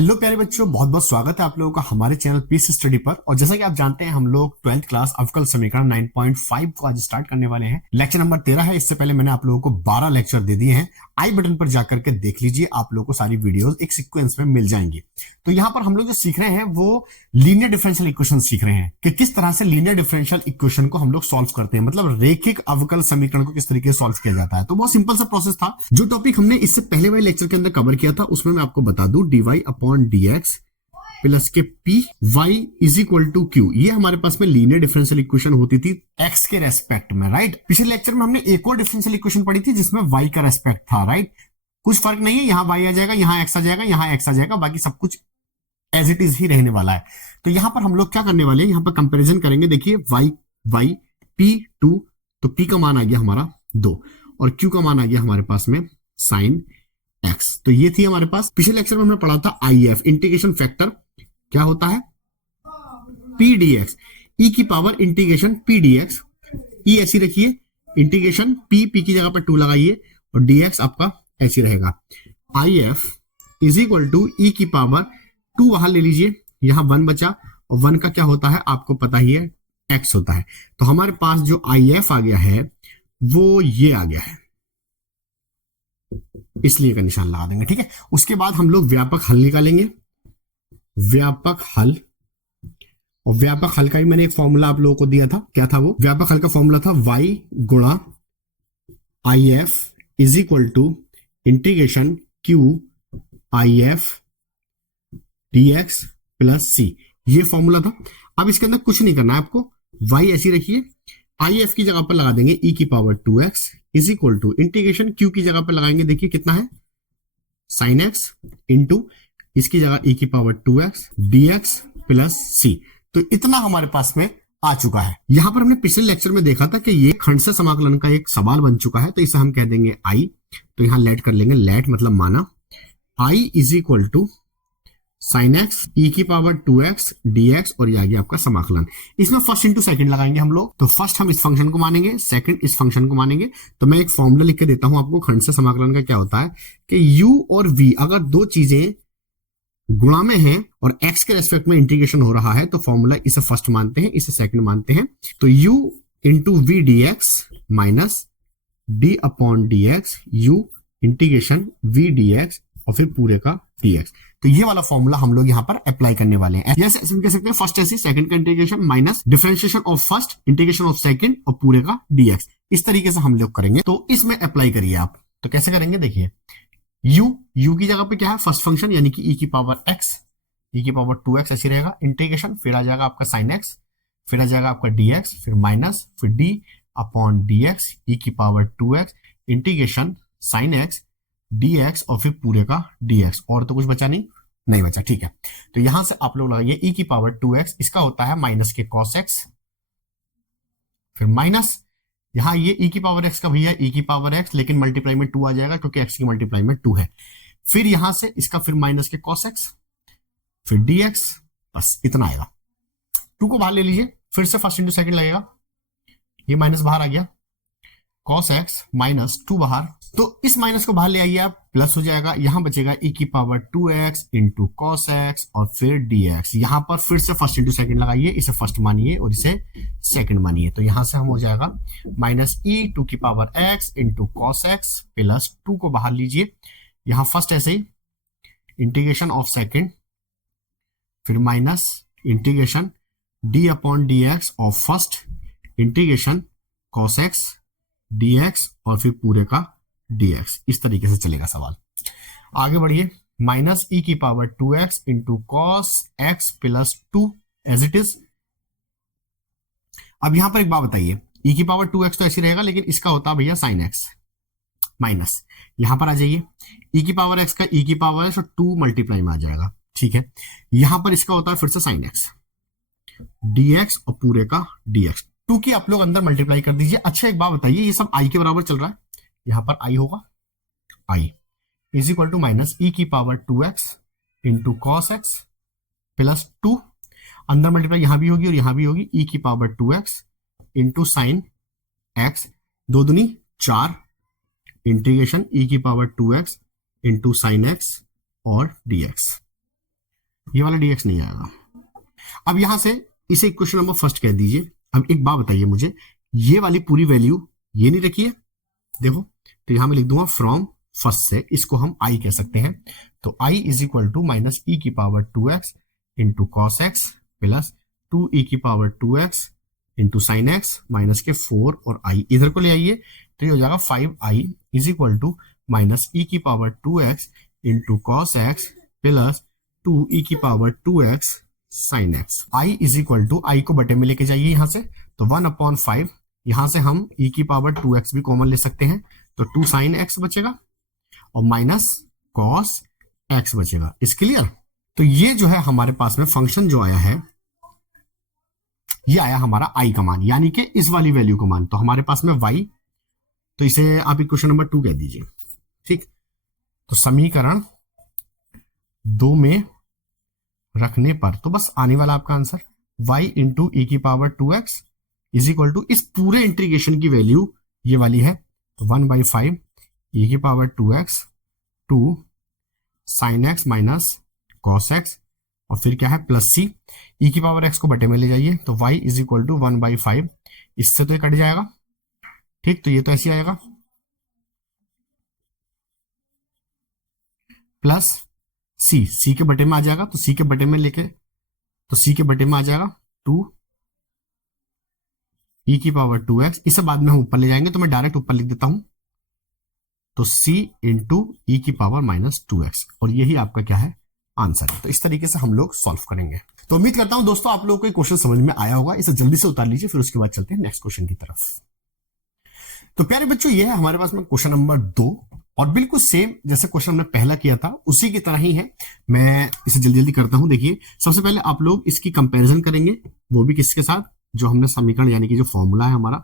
Hello प्यारे बच्चों, बहुत बहुत स्वागत है आप लोगों का हमारे चैनल पीस स्टडी पर। और जैसा कि आप जानते हैं हम लोग 12th क्लास अवकल समीकरण 9.5 को आज स्टार्ट करने वाले हैं। लेक्चर नंबर 13 है। इससे पहले मैंने आप लोगों को 12 लेक्चर दे दिए हैं। आई बटन पर जाकर के देख लीजिए, आप लोगों को सारी वीडियोस एक सीक्वेंस में मिल जाएंगी। तो यहाँ पर हम लोग जो सीख रहे हैं वो लीनियर डिफरेंशियल इक्वेशन सीख रहे हैं कि किस तरह से लीनियर डिफरेंशियल इक्वेशन को हम लोग सॉल्व करते हैं, मतलब रेखिक अवकल समीकरण को किस तरीके से सॉल्व किया जाता है। तो बहुत सिंपल सा प्रोसेस था। जो टॉपिक हमने इससे पहले वाले लेक्चर के अंदर कवर किया था उसमें मैं आपको बता दूं, dy अपॉन dx प्लस के p y is equal to q, ये हमारे पास में लीनियर डिफरेंशियल इक्वेशन होती थी एक्स के रेस्पेक्ट में, राइट। पिछले लेक्चर में हमने एक और डिफरेंशियल इक्वेशन पढ़ी थी जिसमें वाई का रेस्पेक्ट था, राइट। कुछ फर्क नहीं है, यहाँ वाई आ जाएगा, यहाँ एक्स आ जाएगा, यहाँ एक्स आ जाएगा, बाकी सब कुछ एज इट इज ही रहने वाला है। तो यहां पर हम लोग क्या करने वाले हैं, यहाँ पर कंपेरिजन करेंगे। देखिए वाई वाई पी टू, तो पी का मान आ गया हमारा 2 और क्यू का मान आ गया हमारे पास में साइन एक्स। तो ये थी हमारे पास। पिछले लेक्चर में हमने पढ़ा था आई एफ, इंटीग्रेशन फैक्टर क्या होता है, पी डी एक्स, ई की power integration p d x. E ऐसी रखिए, इंटीग्रेशन पी की जगह पर 2 लगाइए और डी एक्स आपका ऐसी रहेगा। I F is equal to e की पावर 2 वहां ले लीजिए, यहां 1 बचा और 1 का क्या होता है आपको पता ही है, एक्स होता है। तो हमारे पास जो आई एफ आ गया है वो ये आ गया है, इसलिए का निशान लगा देंगे, ठीक है। उसके बाद हम लोग व्यापक हल निकालेंगे, व्यापक हल। और व्यापक हल का भी मैंने एक फॉर्मूला आप लोगों को दिया था, क्या था वो? व्यापक हल का फॉर्मूला था y गुणा I F is equal to integration q I F d x plus c, ये फॉर्मूला था। अब इसके अंदर कुछ नहीं करना है आपको, y ऐसी रखिए, आई एफ की जगह पर लगा देंगे e की power 2x is equal to integration q की जगह पर लगाएंगे, देखिए कितना है साइन एक्स इंटू इसकी जगह e की power 2x dx plus c। तो इतना हमारे पास में आ चुका है। यहां पर हमने पिछले लेक्चर में देखा था कि ये खंड से समाकलन का एक सवाल बन चुका है, तो इसे हम कह देंगे i। तो यहां लेट कर लेंगे, लेट मतलब माना, i is equal to sine x e की पावर 2x dx और ये आ गया आपका समाकलन। इसमें फर्स्ट इंटू सेकंड लगाएंगे हम लोग। तो फर्स्ट हम इस फंक्शन को मानेंगे, सेकंड इस फंक्शन को मानेंगे। तो मैं एक फॉर्मूला लिख के देता हूं आपको खंड से समाकलन का। क्या होता है कि u और v अगर दो चीजें गुणा में है और x के रेस्पेक्ट में इंटीग्रेशन हो रहा है तो फॉर्मूला इसे फर्स्ट मानते हैं, इसे सेकंड मानते हैं। तो u into v d x minus d upon d x, u integration v d x और फिर पूरे का dx। तो ये वाला फॉर्मूला हम लोग यहाँ पर अप्लाई करने वाले हैं। ऐसे कह सकते हैं, फर्स्ट ऐसी सेकंड का integration minus differentiation of first integration of second और पूरे का dx। इस तरीके से हम लोग करेंगे। तो इसमें अप्लाई करिए आप। तो कैसे करेंगे, देखिए u की जगह पे क्या है फर्स्ट फंक्शन यानी कि e की पावर x, e की पावर 2x ऐसी रहेगा, इंटीग्रेशन फिर आ जाएगा आपका साइन x, फिर आ जाएगा आपका dx, फिर माइनस, फिर d अपॉन dx e की power 2x integration sine x dx और फिर पूरे का dx। और तो कुछ बचा नहीं बचा, ठीक है। तो यहां से आप लोग लगाइए e की पावर 2x, इसका होता है माइनस के cos x, फिर माइनस यहां ये e की पावर x का भैया e की पावर x, लेकिन मल्टीप्लाई में 2 आ जाएगा क्योंकि x की मल्टीप्लाई में 2 है। फिर यहां से इसका फिर माइनस के cos x, फिर dx, बस इतना आएगा। 2 को बाहर ले लीजिए, फिर से फर्स्ट इंटू सेकंड लगेगा, ये माइनस बाहर आ गया, cos x माइनस 2 बाहर, तो इस माइनस को बाहर ले आइए आप, प्लस हो जाएगा, यहां बचेगा e की power 2x into cos x और फिर dx। यहां पर फिर से फर्स्ट इंटू सेकंड लगाइए, इसे फर्स्ट मानिए और इसे सेकंड मानिए। तो यहां से हम हो जाएगा माइनस e टू की power x into cos x plus 2 को बाहर लीजिए, यहां फर्स्ट ऐसे ही इंटीग्रेशन ऑफ सेकंड, फिर minus integration d upon dx of first integration cos x dx और फिर पूरे का dx। इस तरीके से चलेगा सवाल। आगे बढ़िए, माइनस e की power 2x into cos x plus 2 as it is. अब यहां पर एक बात बताइए, e की पावर 2x तो ऐसी रहेगा, लेकिन इसका होता है भैया साइन x माइनस, यहां पर आ जाइए e की पावर x का e की पावर है, 2 मल्टीप्लाई में आ जाएगा, ठीक है। यहां पर इसका होता है फिर से साइन x dx और पूरे का dx। 2 की आप लोग अंदर मल्टीप्लाई कर दीजिए। अच्छा एक बात बताइए, ये सब i के बराबर चल रहा है, यहां पर i होगा, i is equal to minus e की power 2x into cos x plus 2, अंदर मल्टीप्लाई यहां भी होगी और यहां भी होगी, e की power 2x into sine x, 2 दूनी 4 इंटीग्रेशन e की power 2x into sine x और dx। ये वाला dx नहीं आएगा। अब यहां से इसे इक्वेशन नंबर फर्स्ट कह दीजिए। अब एक बात बताइए मुझे, ये वाली पूरी वैल्यू ये नहीं रखी है, देखो, तो यहां मैं लिख दूंगा फ्रॉम फर्स्ट से, इसको हम आई कह सकते हैं। तो आई is equal to minus e की power 2x into cos x plus 2e की power 2x into sine x minus के 4 और आई इधर को ले आइए, तो ये हो जाएगा 5i is equal to minus e की power 2x into cos x plus 2e की power 2x sine x. I is equal to, I को बटे में लेके जाइए यहां से, तो 1/5, यहां से हम e की पावर 2x भी कॉमन ले सकते हैं, तो 2 साइन एक्स बचेगा और माइनस कॉस एक्स बचेगा। इस क्लियर? तो ये जो है हमारे पास में फंक्शन जो आया है, ये आया हमारा आई का मान, यानी कि इस वाली वैल्यू का मान। तो हमारे पास में y, तो इसे आप इक्वेशन नंबर 2 कह दीजिए, ठीक। तो समीकरण 2 में रखने पर तो बस आने वाला आपका आंसर y इंटू ई की power 2x is equal to, इस पूरे इंटीग्रेशन की वैल्यू ये वाली है, तो 1/5 ई की power 2x 2 sine x minus cos x, और फिर क्या है प्लस सी, ई की पावर एक्स को बटे में ले जाइए, तो y इज इक्वल टू 1/5, इससे तो ये कट जाएगा, ठीक, तो ये तो ऐसे आएगा, प्लस सी के बटे में आ जाएगा, तो सी के बटे में लेके, तो सी के बटे में आ जाएगा 2 ई की पावर 2x, इसे बाद में हम ऊपर ले जाएंगे, तो मैं डायरेक्ट ऊपर लिख देता हूं, तो c इंटू ई की पावर माइनस 2x, और यही आपका क्या है आंसर है। तो इस तरीके से हम लोग सॉल्व करेंगे। तो उम्मीद करता हूं दोस्तों आप लोगों को क्वेश्चन समझ में आया होगा। इसे जल्दी से उतार लीजिए, फिर उसके बाद चलते हैं नेक्स्ट क्वेश्चन की तरफ। तो प्यारे बच्चों, ये है हमारे पास में क्वेश्चन नंबर 2, और बिल्कुल सेम जैसे क्वेश्चन हमने पहला किया था उसी की तरह ही है। मैं इसे जल्दी जल्दी करता हूं। देखिए, सबसे पहले आप लोग इसकी कंपैरिजन करेंगे, वो भी किसके साथ, जो हमने समीकरण यानी कि जो फॉर्मूला है हमारा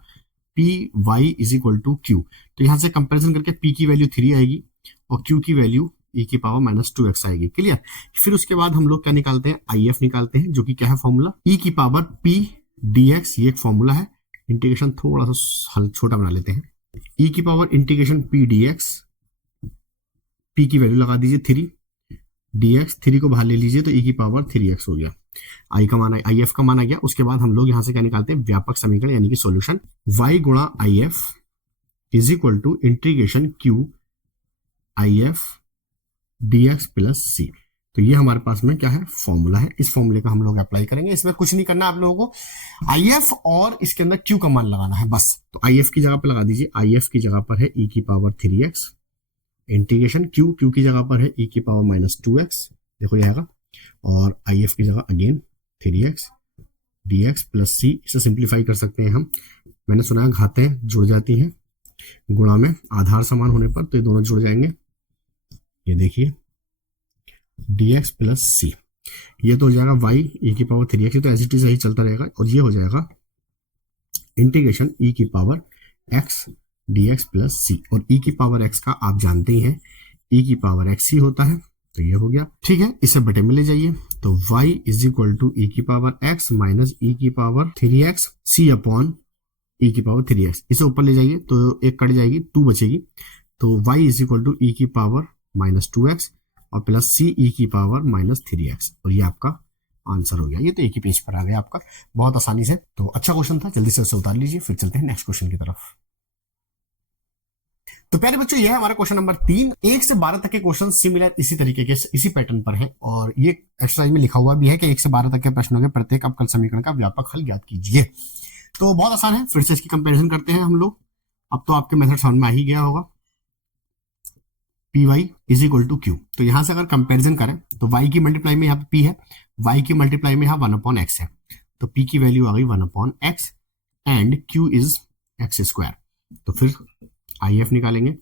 p y is equal to q, तो यहां से कंपैरिजन करके पी की वैल्यू 3 आएगी और क्यू की वैल्यू ई की पावर माइनस 2x आएगी। क्लियर? फिर उसके बाद हम लोग क्या निकालते हैं, आई एफ निकालते हैं, जो कि क्या है फॉर्मूला ई की पावर पी dx, ये एक फॉर्मूला है। इंटीग्रेशन थोड़ा सा छोटा बना लेते हैं, ई की power integration P dx, P की वैल्यू लगा दीजिए 3, dx 3 को बाहर ले लीजिए, तो ई की पावर 3x हो गया। आई का मान, आई एफ का मान आ गया। उसके बाद हम लोग यहां से क्या निकालते हैं, व्यापक समीकरण यानी कि सॉल्यूशन, y गुणा I F is equal to integration q I F dx plus c. तो ये हमारे पास में क्या है, फॉर्मूला है। इस फॉर्मूले का हम लोग अप्लाई करेंगे। इसमें कुछ नहीं करना आप लोगों को, आई एफ और इसके अंदर क्यू का मान लगाना है बस। तो आई एफ की जगह पर लगा दीजिए, आई एफ की जगह पर है ई की पावर 3x इंटीग्रेशन क्यू की जगह पर है ई की पावर माइनस 2x, देखो ये आएगा, और आई एफ की जगह अगेन 3x dx प्लस सी। इसे सिंप्लीफाई कर सकते हैं हम। मैंने सुना है घातें जुड़ जाती हैं गुणा में, आधार समान होने पर, तो ये दोनों जुड़ जाएंगे। ये देखिए dx प्लस सी, ये तो हो जाएगा y e की पावर 3x, तो एज इट इज यही चलता रहेगा, और ये हो जाएगा इंटीग्रेशन e की power x dx plus c. और e की पावर x का आप जानते ही हैं e की पावर x ही होता है, तो ये हो गया। ठीक है, इसे बटे में ले जाइए, तो y is equal to e की पावर x माइनस ई की पावर 3x c अपॉन ई की पावर 3x। इसे ऊपर ले जाइए तो एक कट जाएगी, 2 बचेगी, तो y is equal to e की पावर माइनस 2x और प्लस सी ई की पावर माइनस 3x, और ये आपका आंसर हो गया। ये तो एक ही पेज पर आ गया आपका, बहुत आसानी से। तो अच्छा क्वेश्चन था, जल्दी से उसे उतार लीजिए, फिर चलते हैं नेक्स्ट क्वेश्चन की तरफ। तो प्यारे बच्चों, ये है हमारा क्वेश्चन नंबर 3। 1 से 12 तक के क्वेश्चन सिमिलर इसी तरीके के, इसी पैटर्न पर हैं, और ये एक्सरसाइज में लिखा हुआ भी है कि 1 से 12 तक के प्रश्नों के प्रत्येक अवकल समीकरण का व्यापक हल ज्ञात कीजिए। तो बहुत आसान है, फिर से इसकी कंपेरिजन करते हैं हम लोग। अब तो आपके मेथड समझ में आ ही गया होगा। P y is equal to q, तो यहां से अगर कंपेरिजन करें तो y की मल्टीप्लाई में यहाँ पे p है, y की मल्टीप्लाई में यहाँ 1/x है, तो p की वैल्यू आ गई 1/x and q is x²। तो फिर आई एफ निकालेंगे,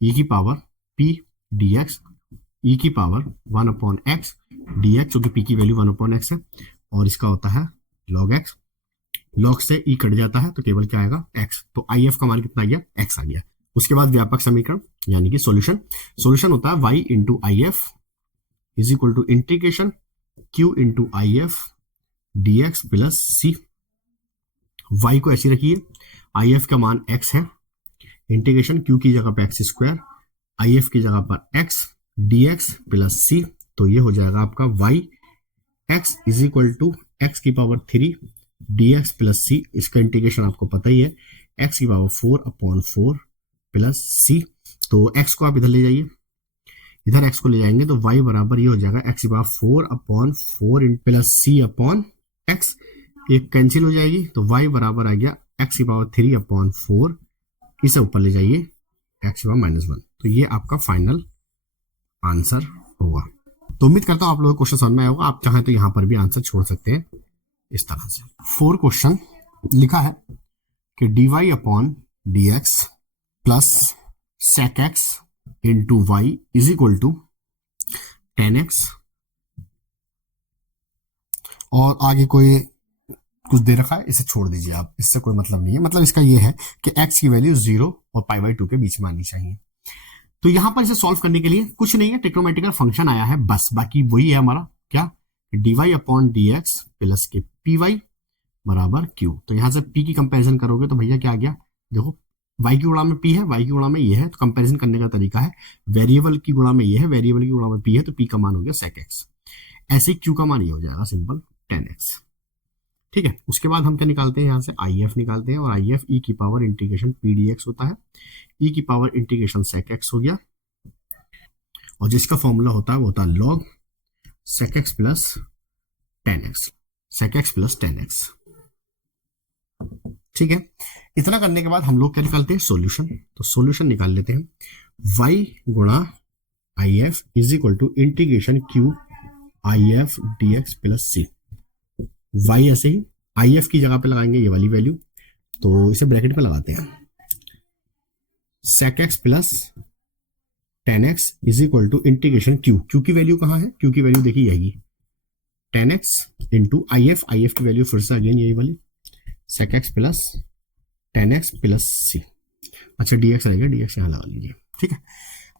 e की पावर p dx, e की पावर 1/x dx, जो कि p की वैल्यू 1/x है, और इसका होता है log x, log से e कट जाता है तो केवल क्या आएगा x, तो आई एफ का मान कितना आ गया, x आ गया। उसके बाद व्यापक समीकरण यानी कि सॉल्यूशन, सॉल्यूशन होता है y into I F is equal to integration q into I F dx plus c. y को ऐसी रखिए, आई एफ का मान x है, इंटीग्रेशन q की जगह पर x², आई एफ की जगह पर x dx प्लस सी, तो ये हो जाएगा आपका y x is equal to x की पावर 3 dx प्लस सी, इसका इंटीग्रेशन आपको पता ही है, x की पावर 4/4 प्लस सी। तो x को आप इधर ले जाइए, इधर x को ले जाएंगे तो y बराबर ये हो जाएगा x की power 4/4 plus c upon x, एक कैंसिल हो जाएगी तो y बराबर आ गया x की पावर 3/4, इसे ऊपर ले जाइए x की पावर -1। तो ये आपका फाइनल आंसर होगा। तो उम्मीद करता हूं आप लोगों को क्वेश्चन समझ में आया होगा। आप चाहें तो यहां पर भी आंसर छोड़ सकते हैं इस तरह से। 4 क्वेश्चन लिखा है कि dy upon dx plus sec x into y is equal to 10x, और आगे कोई कुछ दे रखा है, इसे छोड़ दीजिए आप, इससे कोई मतलब नहीं है। मतलब इसका ये है कि x की वैल्यू 0 और π/2 के बीच में आनी चाहिए। तो यहां पर इसे सॉल्व करने के लिए कुछ नहीं है, ट्रिग्नोमेट्रिकल फंक्शन आया है बस, बाकी वही है हमारा क्या, dy अपॉन dx प्लस के py बराबर q। तो यहां से p की कंपैरिजन करोगे तो भैया क्या आ गया, देखो y की गुणा में p है, y की गुणा में ये है, तो कंपैरिजन करने का तरीका है वेरिएबल की गुणा में ये है, वेरिएबल की गुणा में p है, तो p का मान हो गया sec x, ऐसे q का मान ये हो जाएगा सिंपल 10x। ठीक है, उसके बाद हम क्या निकालते हैं, यहां से IF निकालते हैं, और IF e की पावर इंटीग्रेशन p dx होता है, e की पावर इंटीग्रेशन sec x हो गया, और जिसका फॉर्मूला होता है वो होता है log sec x plus 10x, sec x plus 10x। ठीक है, इतना करने के बाद हम लोग क्या निकालते हैं, सॉल्यूशन। तो सॉल्यूशन निकाल लेते हैं, y गुणा IF is equal to integration q IF dx plus c। y ऐसे ही IF की जगह पे लगाएंगे ये वाली वैल्यू, तो इसे ब्रैकेट में लगाते हैं, sec x plus 10x is equal to integration q की वैल्यू कहाँ है, q की वैल्यू देखिए यही 10x इंटू IF की वैल्यू फिर से अगेन यही वाली sec x plus 10x plus c। अच्छा dx रहेगा, dx यहां लगा लीजिए। ठीक है,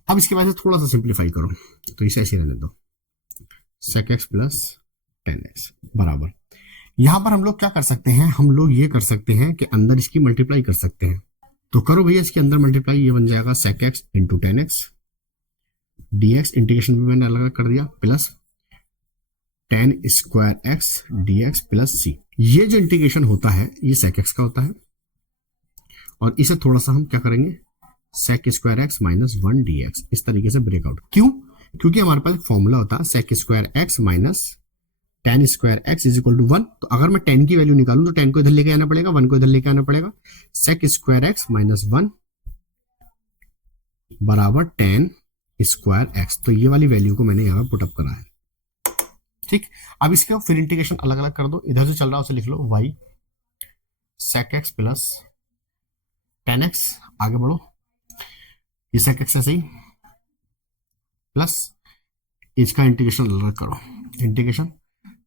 अब इसके बाद से थोड़ा सा सिंप्लीफाई करो, तो इसे ऐसे रहने दो, sec x प्लस 10x बराबर, यहां पर हम लोग क्या कर सकते हैं, हम लोग ये कर सकते हैं कि अंदर इसकी मल्टीप्लाई कर सकते हैं। तो करो भैया इसके अंदर मल्टीप्लाई, ये बन जाएगा sec x into 10x, dx integration भी मैंने अलग कर दिया, plus 10 square x dx plus c। ये जो इंटीग्रेशन होता है ये sec x का होता है, और इसे थोड़ा सा हम क्या करेंगे, sec square x minus 1 dx, इस तरीके से ब्रेकआउट। क्यों, क्योंकि हमारे पास फॉर्मूला होता है sec square x minus 10 square x is equal to 1। तो अगर मैं 10 की वैल्यू निकालूं तो 10 को इधर लेके आना पड़ेगा, 1 को इधर लेके आना पड़ेगा, sec स्क्वायर x माइनस 1 बराबर 10 स्क्वायर x। तो ये वाली वैल्यू को मैंने यहां पुटअप करा है। ठीक, अब इसके फिर इंटीग्रेशन अलग अलग कर दो, इधर जो चल रहा है उसे लिख लो y sec x plus 10x, आगे बढ़ो, ये sec x ऐसे ही, प्लस इसका इंटीग्रेशन अलग करो, integration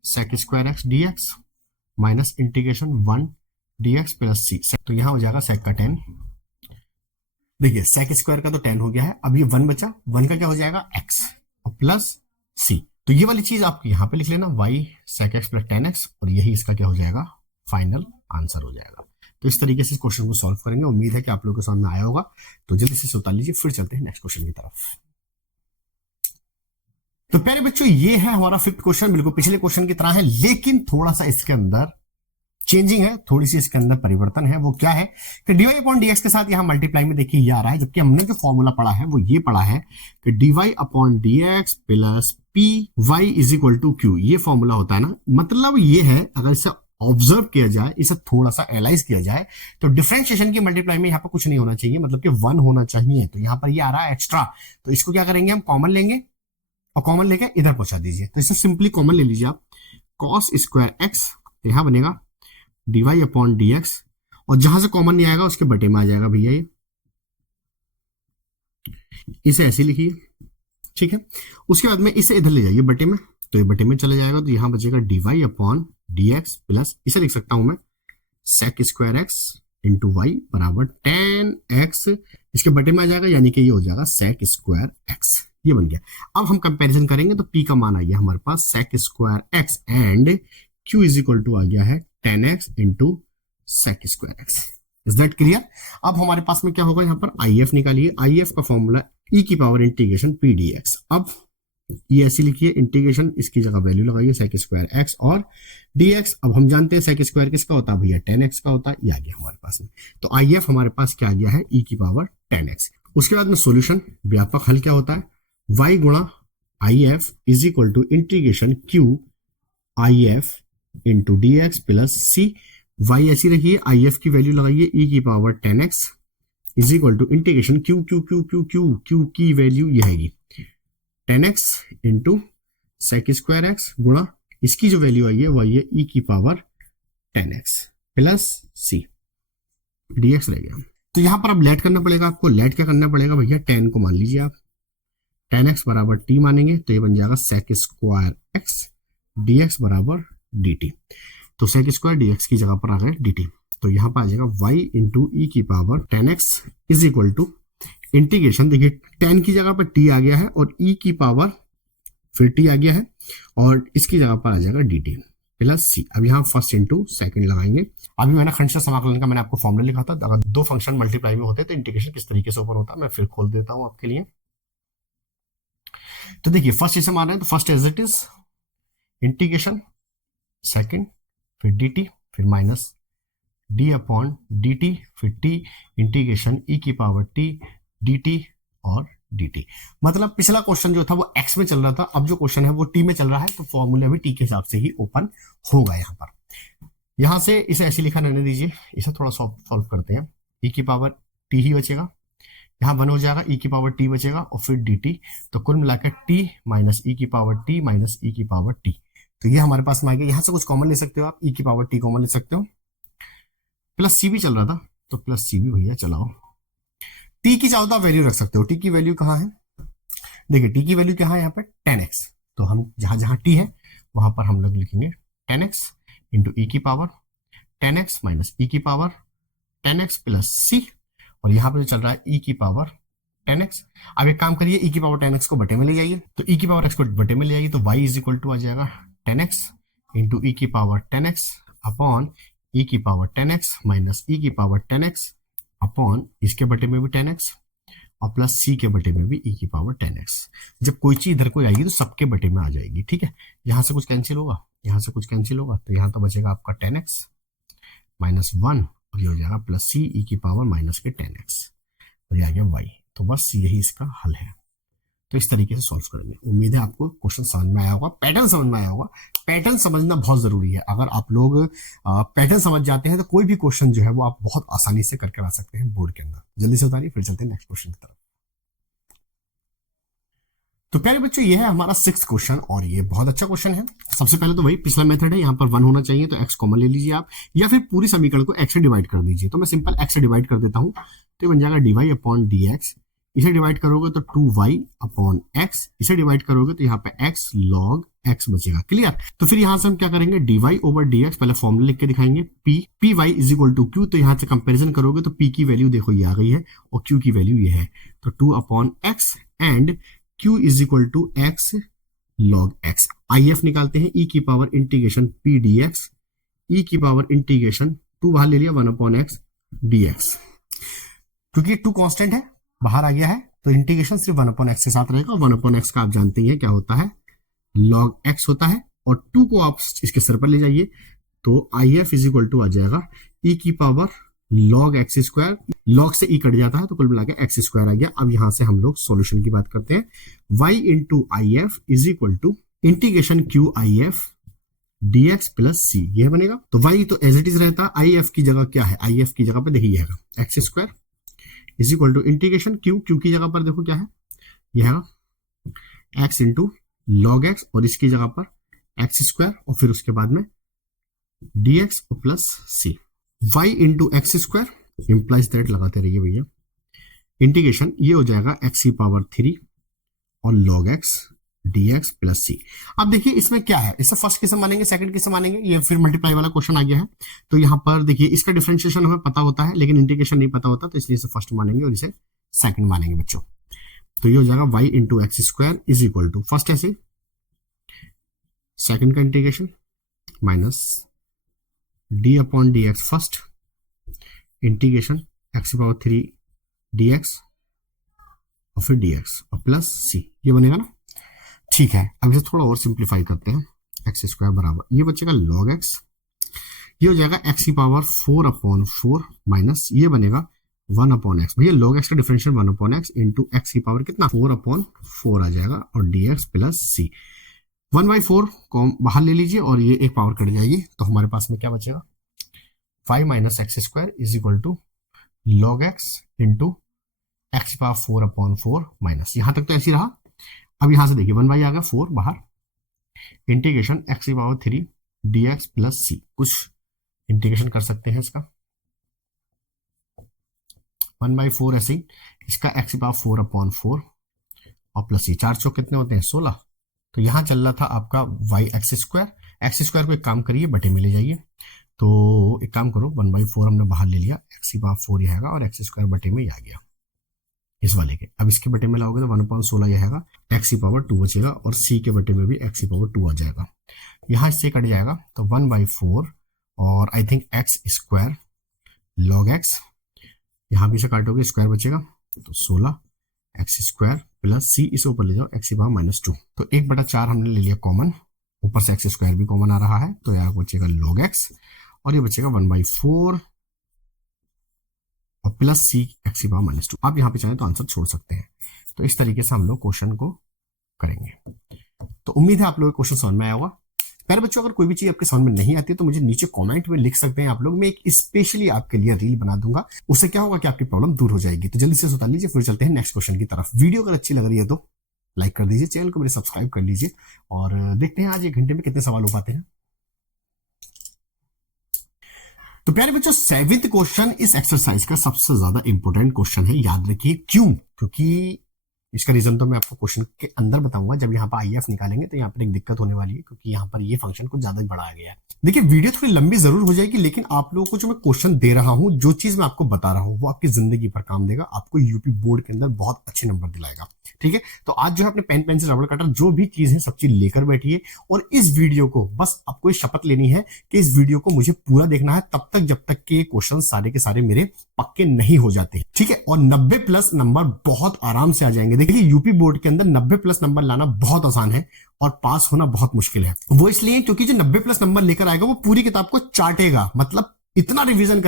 sec square x dx minus integration 1 dx plus c। तो यहां हो जाएगा sec का 10, देखिए sec स्क्वायर का तो 10 हो गया है, अब ये 1 बचा, 1 का क्या हो जाएगा x और प्लस c। तो ये वाली चीज आप यहां पे लिख लेना y sec x plus 10x, और यही इसका क्या हो जाएगा, फाइनल आंसर हो जाएगा। तो इस तरीके से इस क्वेश्चन को सॉल्व करेंगे, उम्मीद है कि आप लोगों को समझ में आया होगा। तो जल्दी से उतार लीजिए, फिर चलते हैं नेक्स्ट क्वेश्चन की तरफ। तो प्यारे बच्चों ये है हमारा 5th क्वेश्चन, बिल्कुल पिछले क्वेश्चन की तरह है, लेकिन थोड़ा सा इसके अंदर चेंजिंग है, थोड़ी सी इसके अंदर परिवर्तन है। वो क्या है कि dy अपॉन dx के साथ यहां मल्टीप्लाई में देखिए ये आ रहा है, जबकि हमने जो फॉर्मूला पढ़ा है वो ये पढ़ा है कि dy upon dx plus p y is equal to q, ये फॉर्मूला होता है ना। मतलब ये है, अगर इसे ऑब्जर्व किया जाए, इसे थोड़ा सा एनालाइज किया जाए, तो डिफरेंशिएशन की मल्टीप्लाई में यहाँ पर कुछ नहीं होना चाहिए, मतलब कि 1 होना चाहिए। तो यहाँ पर ये आ रहा है एक्स्ट्रा, तो इसको क्या करेंगे, हम कॉमन लेंगे और कॉमन लेके इधर पहुंचा दीजिए। तो इसे सिंपली कॉमन ले लीजिए आप, cos स्क्वायर x, यहां बनेगा dy अपॉन dx, और जहां से कॉमन नहीं आएगा उसके बटे में आ जाएगा भैया ये, इसे ऐसे लिखिए। ठीक है, उसके बाद में इसे इधर ले जाइए बटे में, तो ये बटे में चले जाएगा, तो यहां बचेगा dy अपॉन dx प्लस, इसे लिख सकता हूं मैं sec square x into y बराबर 10x, इसके बटे में आ जाएगा, यानी कि ये हो जाएगा sec स्क्वायर x, ये बन गया। अब हम कंपैरिजन करेंगे तो p का मान आ गया हमारे पास sec square x and q is equal to आ गया है 10x into sec square x। Is that clear? अब हमारे पास में क्या होगा, यहाँ पर IF निकालिए, IF का फॉर्मूला e की पावर इंटीग्रेशन p dx। अब ये ऐसी लिखिए, इंटीग्रेशन इसकी जगह वैल्यू लगाइए सेक स्क्वायर एक्स और dx। अब हम जानते हैं सेक स्क्वायर किसका होता है भैया, 10x का होता है। ये आ गया हमारे पास में। तो IF हमारे पास क्या आ गया है, e की पावर 10x। उसके बाद में सॉल्यूशन, व्यापक हल क्या होता है, y गुणा IF is equal to integration q IF into dx plus c। y ऐसी रखिए, IF की वैल्यू लगाइए e की power 10x is equal to integration q q q q q q की वैल्यू यह आएगी 10x into sec square x गुणा इसकी जो वैल्यू आई है वही है e की power 10x plus c, dx रह गया। तो यहां पर अब लेट करना पड़ेगा आपको। लेट क्या करना पड़ेगा भैया, 10 को मान लीजिए आप, 10x बराबर t मानेंगे तो ये बन जाएगा सेक स्क्वायर एक्स dx बराबर dt। तो सेक स्क्वायर dx की जगह पर आ गए dt। तो यहां पर आ जाएगा y इंटू ई की power 10x is equal to integration, देखिए 10 की जगह पर t आ गया है और e की पावर फिर t आ गया है और इसकी जगह पर आ जाएगा dt प्लस c। अब यहाँ फर्स्ट इंटू सेकंड लगाएंगे। अभी मैंने खंड समाकलन का मैंने आपको फॉर्मूला लिखा था, अगर दो फंक्शन मल्टीप्लाई में होते तो इंटीग्रेशन किस तरीके से ओपन होता है मैं फिर खोल देता हूं आपके लिए। तो देखिए फर्स्ट इसे मान रहे हैं तो first as it is integration, second फिर dt फिर माइनस d अपॉन dt फिर t इंटीग्रेशन e की पावर t dt और dt। मतलब पिछला क्वेश्चन जो था वो x में चल रहा था, अब जो क्वेश्चन है वो t में चल रहा है, तो फॉर्मूला भी t के हिसाब से ही ओपन होगा। यहाँ पर यहां से इसे ऐसे लिखा रहने दीजिए, इसे थोड़ा सॉल्व करते हैं। e की पावर t ही बचेगा, यहाँ 1 हो जाएगा, e की पावर t बचेगा और फिर dt। तो कुल मिलाकर t माइनस e की पावर t माइनस e की पावर t। तो ये हमारे पास में आ गया। यहाँ से कुछ कॉमन ले सकते हो आप, e की पावर t कॉमन ले सकते हो, प्लस c भी चल रहा था तो प्लस c भी भैया चलाओ। t की चाहो तो आप वैल्यू रख सकते हो। t की वैल्यू कहाँ है, देखिए t की वैल्यू क्या है यहाँ पर 10x। तो हम जहां जहां t है वहां पर हम लोग लिखेंगे 10x इंटू ई की पावर 10x माइनस ई की पावर 10x प्लस c। और यहाँ पर जो चल रहा है e की पावर 10x। अब एक काम करिए, e की पावर 10x को बटे में ले जाइए, तो e की पावर x को बटे में ले जाइए तो y इज इक्वल टू आ जाएगा 10x इंटू ई की पावर 10x अपॉन e की पावर 10x माइनस e की पावर 10x अपॉन इसके बटे में भी 10x और प्लस c के बटे में भी e की पावर 10x। जब कोई चीज इधर को आएगी तो सबके बटे में आ जाएगी, ठीक है। यहां से कुछ कैंसिल होगा, यहां से कुछ कैंसिल होगा, तो यहां तो बचेगा आपका 10x माइनस 1 और ये हो जाएगा प्लस c e की पावर माइनस के 10x और ये आ गया y। तो बस यही इसका हल है। तो इस तरीके से सॉल्व करेंगे। उम्मीद है आपको क्वेश्चन समझ में आया होगा, पैटर्न समझ में आया होगा। पैटर्न समझना बहुत जरूरी है। अगर आप लोग पैटर्न समझ जाते हैं तो कोई भी क्वेश्चन जो है वो आप बहुत आसानी से करके ला सकते हैं बोर्ड के अंदर। जल्दी से उतारिए, फिर चलते हैं नेक्स्ट क्वेश्चन की तरफ। तो प्यारे बच्चों ये है हमारा 6th क्वेश्चन और ये बहुत अच्छा क्वेश्चन है। सबसे पहले तो वही पिछला मेथड है, यहाँ पर 1 होना चाहिए तो x कॉमन ले लीजिए आप, या फिर पूरी समीकरण को x से डिवाइड कर दीजिए। तो मैं सिंपल x से डिवाइड कर देता हूँ तो बन जाएगा dy अपॉन dx। इसे डिवाइड करोगे तो 2y अपॉन x, इसे डिवाइड करोगे तो यहाँ पे x log x बचेगा। क्लियर। तो फिर यहाँ से हम क्या करेंगे, dy ओवर dx, पहले फॉर्मूला लिख के दिखाएंगे py is equal to q। तो यहाँ से कंपेरिजन करोगे तो p की वैल्यू देखो ये आ गई है और q की वैल्यू ये है, तो 2 upon x and q is equal to x log x। if निकालते हैं, e की power integration p dx, e की पावर इंटीग्रेशन 2 बाहर ले लिया 1 अपॉन x dx। क्योंकि 2 कांस्टेंट है बाहर आ गया है तो इंटीग्रेशन सिर्फ 1 अपॉन एक्स के साथ रहेगा। 1 अपॉन एक्स का आप जानते हैं क्या होता है, लॉग एक्स होता है। और 2 को आप इसके सर पर ले जाइए तो IF इज इक्वल टू आ जाएगा e की power log x square. Log से e कट जाता है तो कुल मिला के एक्स स्क्वायर आ गया। अब यहां से हम लोग सॉल्यूशन की बात करते हैं। y into IF is equal to integration q IF dx plus c, यह बनेगा। तो y तो एज इट इज रहता, IF की जगह क्या है, IF की जगह पे देखिए x square is equal to integration q की जगह पर देखो क्या है, यह है एक्स इंटू लॉग एक्स और इसकी जगह पर एक्स स्क्वायर और फिर उसके बाद में dx plus c। y into x square implies that, लगाते रहिए भैया, इंटीग्रेशन ये हो जाएगा x की पावर 3 और log x dx plus c। अब देखिए इसमें क्या है, इससे फर्स्ट किसे मानेंगे, सेकंड किसे मानेंगे, ये फिर मल्टीप्लाई वाला क्वेश्चन आ गया है। तो यहाँ पर देखिए इसका डिफरेंशिएशन हमें पता होता है लेकिन इंटीग्रेशन नहीं पता होता, तो इसलिए इसे फर्स्ट मानेंगे और इसे सेकंड मानेंगे बच्चों। तो ये हो जाएगा y into x square is equal to first ऐसे सेकंड का integration minus d upon d x first integration x की पावर 3 dx और फिर dx और प्लस c, ये बनेगा ना। ठीक है, अब इसे थोड़ा और सिंप्लीफाई करते हैं। एक्स स्क्वायर बराबर ये बचेगा लॉग एक्स, ये हो जाएगा एक्स की पावर 4/4 माइनस ये बनेगा 1/x। भैया लॉग एक्स का डिफरेंशियल 1/x इंटू एक्स की पावर कितना 4/4 आ जाएगा और dx प्लस सी। 1/4 को बाहर ले लीजिए और ये एक पावर कट जाएगी, तो हमारे पास में क्या बचेगा 5 minus x square is equal to log x into x की पावर 4/4 माइनस, यहां तक तो ऐसे ही रहा। अब यहां से देखिए 1 आ गया 4 बाहर, इंटीग्रेशन एक्स की पावर 3 dx प्लस सी, कुछ इंटीग्रेशन कर सकते हैं इसका 1/4 ऐसे ही, इसका एक्स की पावर 4/4 और प्लस सी, 4 चौक कितने होते हैं 16। तो यहां चल रहा था आपका वाई एक्स स्क्वायर को एक काम करिए बटे में ले जाइए, तो एक काम करो 1/4 हमने बाहर ले लिया, एक्स की पावर 4 आएगा और एक्स स्क्वायर बटे में ही आ गया इस वाले के। अब इसके बटे में लाओगे तो 1/16 यह आएगा, एक्स की पावर 2 बचेगा और सी के बटे में भी एक्स की पावर 2 आ जाएगा। यहां इससे कट जाएगा तो 1/4 और I think x square log x, यहां भी से काटोगे स्क्वायर बचेगा तो 16 एक्स स्क्वायर प्लस सी, इसे ऊपर ले जाओ एक्स की पावर -2, तो 1/4 हमने ले लिया कॉमन, ऊपर से एक्स स्क्वायर भी कॉमन आ रहा है, तो यहाँ बचेगा लॉग एक्स और ये बचेगा 1/4 और प्लस सी एक्स की पावर -2। आप यहाँ पे चाहें तो आंसर छोड़ सकते हैं। तो इस तरीके से हम लोग क्वेश्चन को करेंगे। तो उम्मीद है आप लोगों को क्वेश्चन समझ में आया होगा। प्यारे बच्चों, अगर कोई भी चीज आपके समझ में नहीं आती है तो मुझे नीचे कमेंट में लिख सकते हैं आप लोग, मैं एक स्पेशली आपके लिए रील बना दूंगा, उससे क्या होगा कि आपकी प्रॉब्लम दूर हो जाएगी। तो जल्दी से सुता लीजिए, फिर चलते हैं नेक्स्ट क्वेश्चन की तरफ। वीडियो अगर अच्छी लग रही है तो लाइक कर दीजिए, चैनल को मेरे सब्सक्राइब कर लीजिए और देखते हैं आज 1 घंटे में कितने सवाल हो पाते हैं। तो प्यारे बच्चों, 7th क्वेश्चन इस एक्सरसाइज का सबसे ज्यादा इंपॉर्टेंट क्वेश्चन है, याद रखिए क्यों, क्योंकि इसका रीजन तो मैं आपको क्वेश्चन के अंदर बताऊंगा। जब यहाँ पर आईएफ निकालेंगे तो यहाँ पर एक दिक्कत होने वाली है, क्योंकि यहाँ पर ये फंक्शन कुछ ज्यादा ही बड़ा आ गया है। देखिए वीडियो थोड़ी लंबी जरूर हो जाएगी, लेकिन आप लोगों को जो मैं क्वेश्चन दे रहा हूँ, जो चीज मैं आपको बता रहा हूँ, वो आपकी जिंदगी पर काम देगा, आपको यूपी बोर्ड के अंदर बहुत अच्छे नंबर दिलाएगा। ठीक है, तो आज जो है अपने पेन पेंसिल रबड़ कटर जो भी चीज है सब चीज लेकर बैठिए और इस वीडियो को बस आपको ये शपथ लेनी है कि इस वीडियो को मुझे पूरा देखना है, तब तक जब तक के क्वेश्चन सारे के सारे मेरे पक्के नहीं हो जाते। ठीक है, और 90+ नंबर बहुत आराम से आ जाएंगे। देखिए यूपी बोर्ड के अंदर 90+ नंबर लाना बहुत आसान है और पास होना बहुत मुश्किल है। वो इसलिए क्योंकि जो 90+ नंबर लेकर आएगा वो पूरी किताब को चाटेगा, मतलब इतना रिवीजन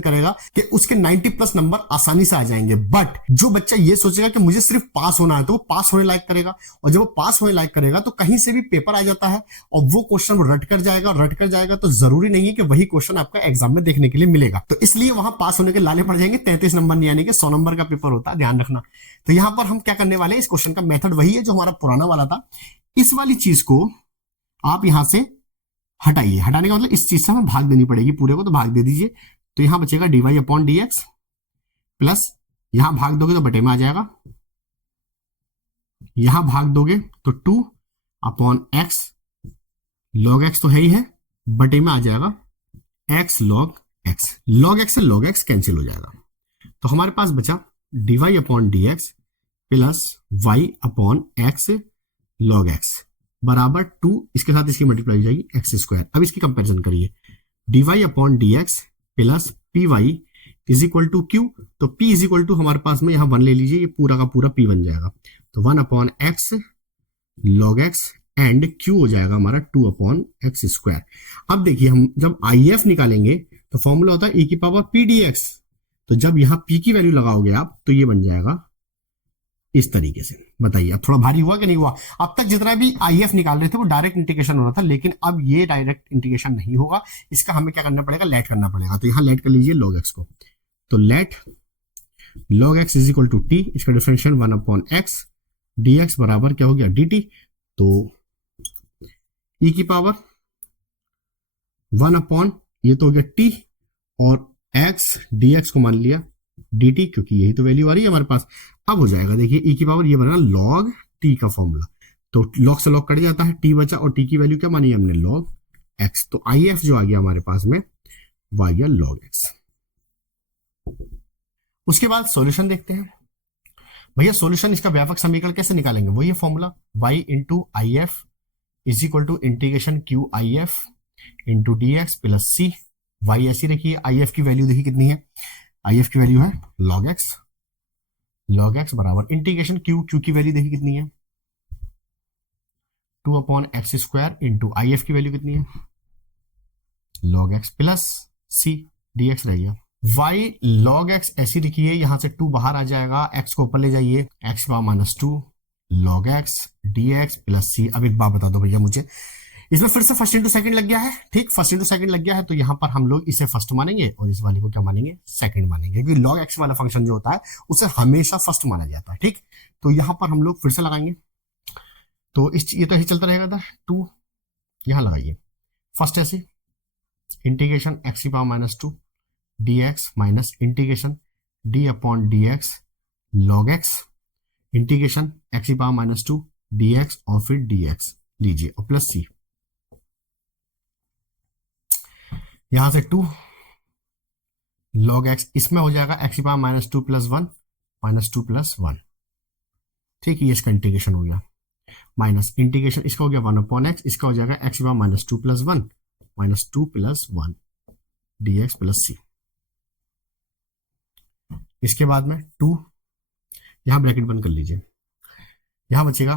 करेगा कि उसके 90+ नंबर आसानी से आ जाएंगे। बट जो बच्चा ये सोचेगा कि मुझे सिर्फ पास होना है, तो वो पास होने लायक करेगा, और जब वो पास होने लायक करेगा तो कहीं से भी पेपर आ जाता है और वो क्वेश्चन वो रट कर जाएगा, तो जरूरी नहीं है कि वही क्वेश्चन आपका एग्जाम में देखने के लिए मिलेगा। तो इसलिए वहां पास होने के लाले पड़ जाएंगे। 33 नंबर नहीं, यानी कि 100 नंबर का पेपर होता है, ध्यान रखना। तो यहां पर हम क्या करने वाले हैं, इस क्वेश्चन का मेथड वही है जो हमारा पुराना वाला था। इस वाली चीज को आप यहां से हटाइए, हटाने का मतलब इस चीज से हमें भाग देनी पड़ेगी, पूरे को तो भाग दे दीजिए, तो यहां बचेगा dy/dx प्लस यहां भाग दोगे तो बटे में आ जाएगा, यहां भाग दोगे तो 2/x log x तो है ही है, बटे में आ जाएगा x log x। log x से log x कैंसिल हो जाएगा, तो हमारे पास बचा dy/dx plus y/x log x बराबर 2, इसके साथ इसकी मल्टीप्लाई हो जाएगी एक्स स्क्वायर। अब इसकी कंपैरिजन करिए, dy/dx plus py is equal to q, तो p इज इक्वल टू हमारे पास में यहां 1 ले लीजिए, ये पूरा का पूरा p बन जाएगा, तो 1/x log x and q हो जाएगा हमारा 2/x स्क्वायर। अब देखिए हम जब IF निकालेंगे तो फॉर्मूला होता है e की पावर p dx, तो जब यहां p की वैल्यू लगाओगे आप तो ये बन जाएगा इस तरीके से। बताइए अब थोड़ा भारी हुआ कि नहीं हुआ? अब तक जितना भी आईएफ निकाल रहे थे वो डायरेक्ट इंटीग्रेशन हो रहा था, लेकिन अब ये डायरेक्ट इंटीग्रेशन नहीं होगा, इसका हमें क्या करना पड़ेगा, लेट करना पड़ेगा। तो यहां लेट कर लीजिए log x को, तो let log x is equal to t, इसका डिफरेंशियल 1/x dx बराबर क्या हो गया dt, तो e की पावर 1/ ये तो हो गया t और x dx को मान लिया dt, क्योंकि यही तो वैल्यू आ रही है हमारे पास। अब हो जाएगा, देखिए e की पावर ये बना log t का फॉर्मूला, तो log से log कट जाता है, t बचा और t की वैल्यू क्या मानी हमने log x, तो IF जो आ गया हमारे पास में वो आ गया log x। उसके बाद सॉल्यूशन देखते हैं। भैया सॉल्यूशन इसका व्यापक समीकरण कैसे निकालेंगे, वही है formula y into IF is equal to integration QIF into dx plus c। y ऐसी रखिए, IF की वैल्यू देखिए कितनी है, IF की वैल्यू है log x बराबर इंटीग्रेशन q की वैल्यू देखिए कितनी है 2/x² इंटू आई एफ की वैल्यू कितनी है, log x plus c dx रह गया। y log x ऐसी लिखी है, यहां से 2 बाहर आ जाएगा, x को ऊपर ले जाइए, x⁻2 log x dx plus c। अब एक बात बता दो भैया मुझे, इसमें फिर से फर्स्ट इंटू सेकंड लग गया है, ठीक, फर्स्ट इंटू सेकंड लग गया है, तो यहां पर हम लोग इसे फर्स्ट मानेंगे और इस वाले को क्या मानेंगे, सेकंड मानेंगे, क्योंकि log x वाला फंक्शन जो होता है उसे हमेशा फर्स्ट माना जाता है, ठीक। तो यहां पर हम लोग फिर से लगाएंगे, तो ये तो ऐसे चलता रहेगा था, 2 यहां लगाइए, फर्स्ट ऐसे integration x⁻² dx minus integration d/dx log x integration x⁻² dx और फिर dx लीजिए और प्लस c, यहां से 2 log x, इसमें हो जाएगा x⁻² प्लस 1 -2 प्लस 1, ठीक, ये इसका इंटीग्रेशन हो गया, माइनस इंटीग्रेशन इसका हो गया 1/x, इसका हो जाएगा x⁻² plus 1 -2 plus 1 dx plus c। इसके बाद में 2 यहां ब्रैकेट बंद कर लीजिए, यहां बचेगा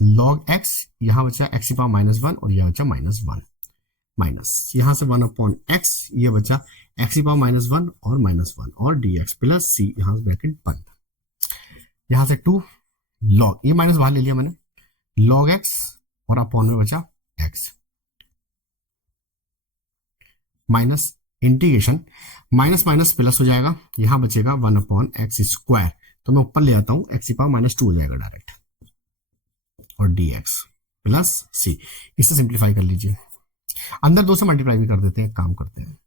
log x, यहां बचा x⁻1 और यहां बचा -1 माइनस, यहां से 1/x, ये बचा x⁻1 और -1 और dx प्लस c, यहां से ब्रैकेट बंद, यहां से 2 log, ये माइनस बाहर ले लिया मैंने, log x और अपॉन में बचा x minus integration, minus minus plus हो जाएगा, यहां बचेगा 1/x², तो मैं ऊपर ले आता हूं, x⁻2 हो जाएगा डायरेक्ट और dx प्लस c, इसे सिंप्लीफाई कर लीजिए, अंदर 2 से मल्टीप्लाई भी कर देते हैं, काम करते हैं,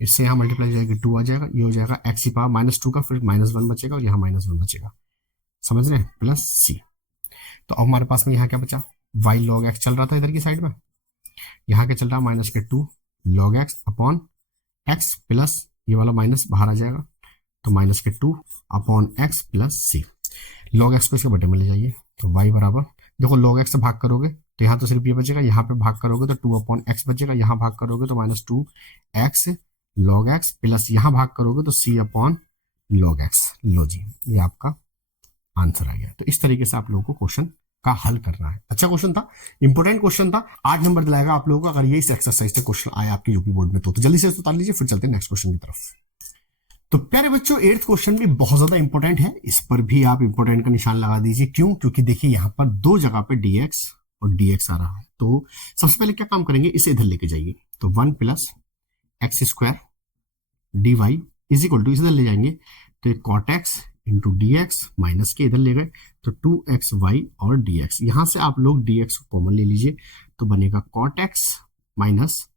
इससे यहां मल्टीप्लाई हो जाएगी, 2 आ जाएगा, ये हो जाएगा x⁻2 का, फिर -1 बचेगा और यहाँ -1 बचेगा, समझ रहे हैं, प्लस c। तो अब हमारे पास में यहाँ क्या बचा, y log x चल रहा था इधर की साइड में, यहाँ क्या चल रहा है -2 log x upon x plus ये वाला माइनस बाहर आ जाएगा, तो -2 upon x plus c, log x को इसके बटे में ले जाइए, तो y बराबर, देखो log x से भाग करोगे तो यहाँ तो सिर्फ ये बचेगा, यहाँ पे भाग करोगे तो 2/x बचेगा, यहाँ भाग करोगे तो -2x log x प्लस यहाँ भाग करोगे तो c/log x। लो जी, ये आपका आंसर आ गया। तो इस तरीके से आप लोगों को क्वेश्चन का हल करना है। अच्छा क्वेश्चन था, इंपोर्टेंट क्वेश्चन था, 8 नंबर दिलाएगा आप लोगों को अगर ये इस एक्सरसाइज से क्वेश्चन आया आपके यूपी बोर्ड में, तो जल्दी से उतार लीजिए, फिर चलते हैं नेक्स्ट क्वेश्चन की तरफ। तो प्यारे बच्चों, 8th क्वेश्चन भी बहुत ज्यादा इंपॉर्टेंट है, इस पर भी आप इंपॉर्टेंट का निशान लगा दीजिए। क्यों? क्योंकि देखिए यहाँ पर 2 जगह पे dx और dx आ रहा है, तो सबसे पहले क्या काम करेंगे, इसे इधर लेके जाइए, तो 1 + x² dy is equal to, इधर ले जाएंगे तो cot x into dx minus के इधर ले गए तो 2xy और dx, यहां से आप लोग dx को कॉमन ले लीजिए तो बनेगा cot x माइनस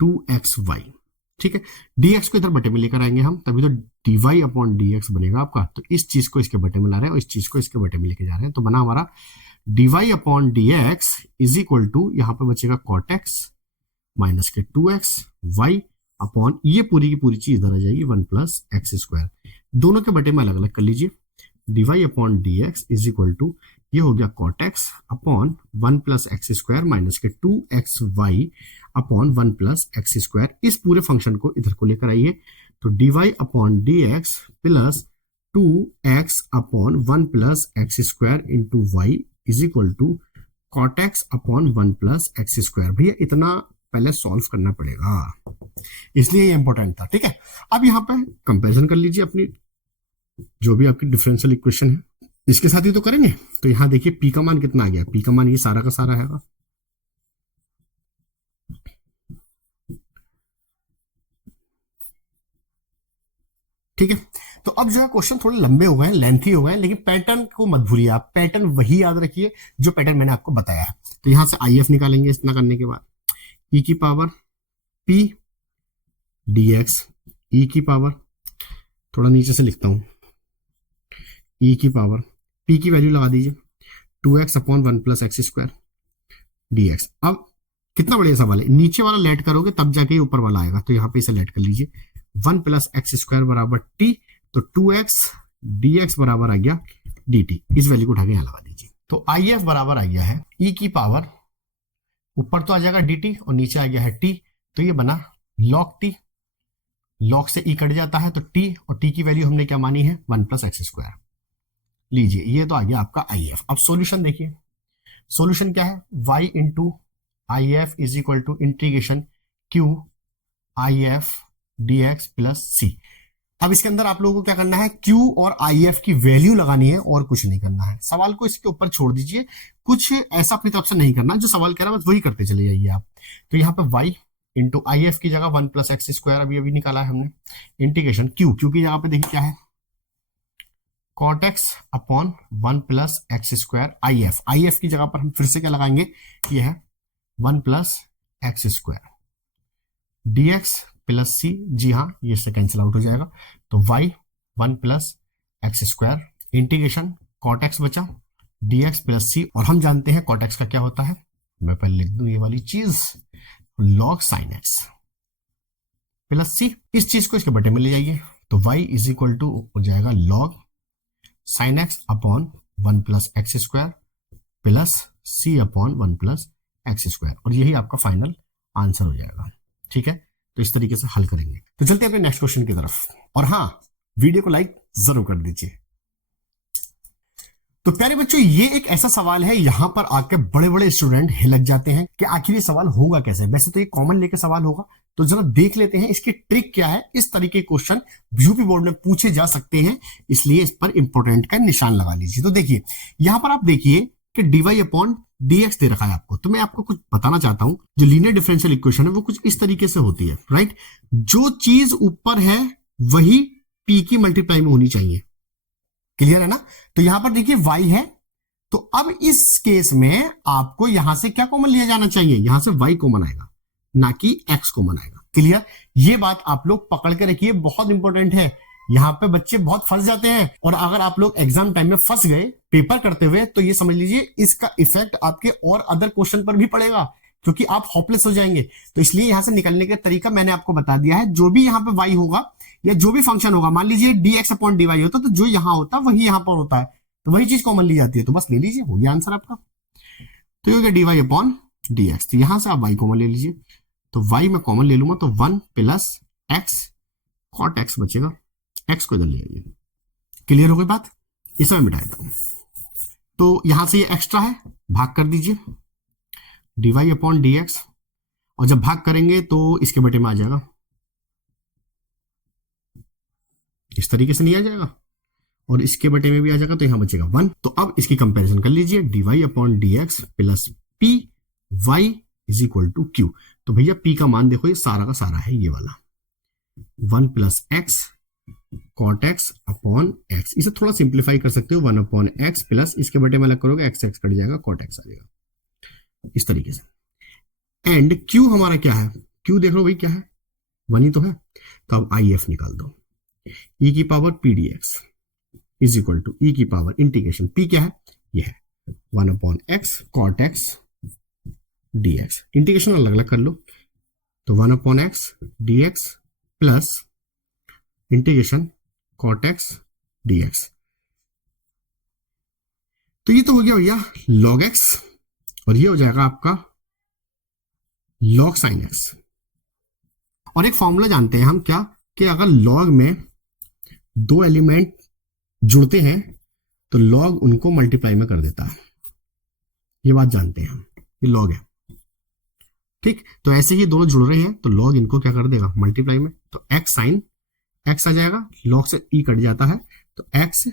2xy, ठीक है। dx को इधर बटे में लेकर आएंगे हम, तभी तो dy/dx बनेगा आपका। तो इस चीज को इसके बटे में ला रहे हैं और इस चीज को इसके बटे में लेके जा रहे हैं, तो बना हमारा dy/dx इज इक्वल टू, यहां पे बचेगा cot x माइनस के 2xy अपॉन, ये पूरी की पूरी चीज इधर आ जाएगी 1 + x², दोनों के बटे में अलग अलग कर लीजिए, dy/dx इज इक्वल टू, ये हो गया cot x upon 1 + x² minus के 2xy अपॉन 1 + x²। इस पूरे फंक्शन को इधर को लेकर आइए, तो dy/dx plus 2x upon 1 + x² into y is equal to cot x upon 1 + x²। भैया इतना पहले सॉल्व करना पड़ेगा, इसलिए ये इंपॉर्टेंट था, ठीक है। अब यहाँ पे कंपैरिजन कर लीजिए अपनी जो भी आपकी डिफरेंशियल इक्वेशन है, इसके साथ ही तो करेंगे। तो यहाँ देखिए p का मान कितना आ गया, p का मान ये सारा का सारा है, ठीक है। तो अब जो है क्वेश्चन थोड़े लंबे हो गए हैं, लेंथी हो गए हैं, लेकिन पैटर्न को मत भूलिए आप, पैटर्न वही याद रखिए जो पैटर्न मैंने आपको बताया है। तो यहां से IF निकालेंगे, इतना करने के बाद e की पावर p dx, e की पावर, थोड़ा नीचे से लिखता हूं, e की पावर p की वैल्यू लगा दीजिए 2x अपॉन 1 + x² dx। अब कितना बढ़िया सवाल है, नीचे वाला लेट करोगे तब जाके ऊपर वाला आएगा, तो यहाँ पे इसे लेट कर लीजिए, 1 + x² बराबर t, तो 2x dx बराबर आ गया dt, इस वैल्यू को उठा के यहाँ लगा दीजिए। तो IF बराबर आ गया है e की पावर, ऊपर तो आ जाएगा dt और नीचे आ गया है t, तो ये बना log t, log से e कट जाता है तो t, और t की वैल्यू हमने क्या मानी है 1 + x²। लीजिए ये तो आ गया आपका आई एफ। अब सॉल्यूशन देखिए, सॉल्यूशन क्या है, y into I F is equal to integration q I F d x plus c. अब इसके अंदर आप लोगों को क्या करना है, Q और IF की वैल्यू लगानी है और कुछ नहीं करना है। सवाल को इसके ऊपर छोड़ दीजिए, कुछ ऐसा अपनी तरफ से नहीं करना, जो सवाल कह रहा है बस वही करते चले जाइए आप। तो यहाँ पे y इंटू आई एफ की जगह 1 प्लस एक्स स्क्वायर अभी अभी निकाला है हमने, इंटीग्रेशन Q की जगह पे देखिए क्या है, cot x upon 1 plus x square I F की जगह पर हम फिर से क्या लगाएंगे, ये है 1 plus x square d x plus c. जी हाँ, ये से कैंसिल आउट हो जाएगा, तो y 1 plus x square integration cot x बचा डी एक्स प्लस सी, और हम जानते हैं कॉट एक्स का क्या होता है, मैं पहले लिख दूं ये वाली चीज, लॉग साइन एक्स प्लस सी। इस चीज को इसके बटे में ले जाइए, तो y इज इक्वल टू हो जाएगा log sine x upon 1 plus x square plus c upon 1 plus x square, और यही आपका फाइनल आंसर हो जाएगा। ठीक है, तो इस तरीके से हल करेंगे। तो चलते हैं अपने नेक्स्ट क्वेश्चन की तरफ, और हाँ, वीडियो को लाइक जरूर कर दीजिए। तो प्यारे बच्चों, ये एक ऐसा सवाल है, यहां पर आके बड़े बड़े स्टूडेंट हिलक जाते हैं कि आखिर ये सवाल होगा कैसे। वैसे तो ये कॉमन लेके सवाल होगा, तो जरा देख लेते हैं इसकी ट्रिक क्या है। इस तरीके के क्वेश्चन यूपी बोर्ड में पूछे जा सकते हैं, इसलिए इस पर इंपोर्टेंट का निशान लगा लीजिए। तो देखिए यहां पर आप देखिए कि dy अपॉन dx दे रखा है आपको, तो मैं आपको कुछ बताना चाहता हूं। जो लीनियर डिफरेंशियल इक्वेशन है वो कुछ इस तरीके से होती है, राइट। जो चीज ऊपर है वही p की मल्टीप्लाई में होनी चाहिए, क्लियर है ना। तो यहां पर देखिए y है, तो अब इस केस में आपको यहां से क्या कॉमन लिया जाना चाहिए, यहां से y कॉमन आएगा, ना कि x कॉमन आएगा। क्लियर, ये बात आप लोग पकड़ के रखिए, बहुत इंपॉर्टेंट है। यहां पे बच्चे बहुत फंस जाते हैं, और अगर आप लोग एग्जाम टाइम में फंस गए पेपर करते हुए, तो ये समझ लीजिए इसका इफेक्ट आपके और अदर क्वेश्चन पर भी पड़ेगा, क्योंकि आप होपलेस हो जाएंगे। तो इसलिए यहां से निकलने का तरीका मैंने आपको बता दिया है। जो भी यहाँ पे y होगा या जो भी फंक्शन होगा, मान लीजिए dx अपॉन dy होता, तो जो यहां होता वही यहां पर होता है, तो वही चीज कॉमन ली जाती है, तो बस ले लीजिए, हो गया आंसर आपका। तो ये हो गया dy अपॉन dx, तो यहां से आप y कॉमन ले लीजिए, तो y में कॉमन ले लूंगा, तो 1 प्लस एक्स कॉट एक्स बचेगा, एक्स को इधर ले आइए। क्लियर हो गई बात, इसे मैं मिटा देता हूं। तो यहां से ये एक्स्ट्रा है, भाग कर दीजिए dy अपॉन dx, और जब भाग करेंगे तो इसके बटे में आ जाएगा, इस तरीके से नहीं आ जाएगा, और इसके बटे में भी आ जाएगा, तो यहां बचेगा 1। तो अब इसकी कंपैरिजन कर लीजिए, dy upon dx plus p y is equal to q। तो भैया p का मान देखो, ये सारा का सारा है ये वाला 1 plus x cot x upon x. इसे थोड़ा सिंप्लीफाई कर सकते हो, 1 अपॉन एक्स प्लस इसके बटे में अलग करोगे, एक्स एक्स कट जाएगा, कॉट एक्स आ जाएगा, इस तरीके से। एंड q हमारा क्या है, q देख लो भाई क्या है, 1 ही तो है। तो अब आई एफ निकाल दो, e की power p d x is equal to e की पावर इंटीग्रेशन p क्या है, ये है 1 upon x cot x d x. Integration अलग अलग कर लो, तो 1 upon x d x plus integration cot x d x. तो ये तो हो गया भैया लॉग एक्स, और ये हो जाएगा आपका लॉग साइन एक्स। और एक फॉर्मूला जानते हैं हम क्या, कि अगर लॉग में दो एलिमेंट जुड़ते हैं तो लॉग उनको मल्टीप्लाई में कर देता है, ये बात जानते हैं हम, ये लॉग है, ठीक। तो ऐसे ही दोनों जुड़ रहे हैं तो लॉग इनको क्या कर देगा, मल्टीप्लाई में, तो एक्स साइन एक्स आ जाएगा, लॉग से ई कट जाता है, तो एक्स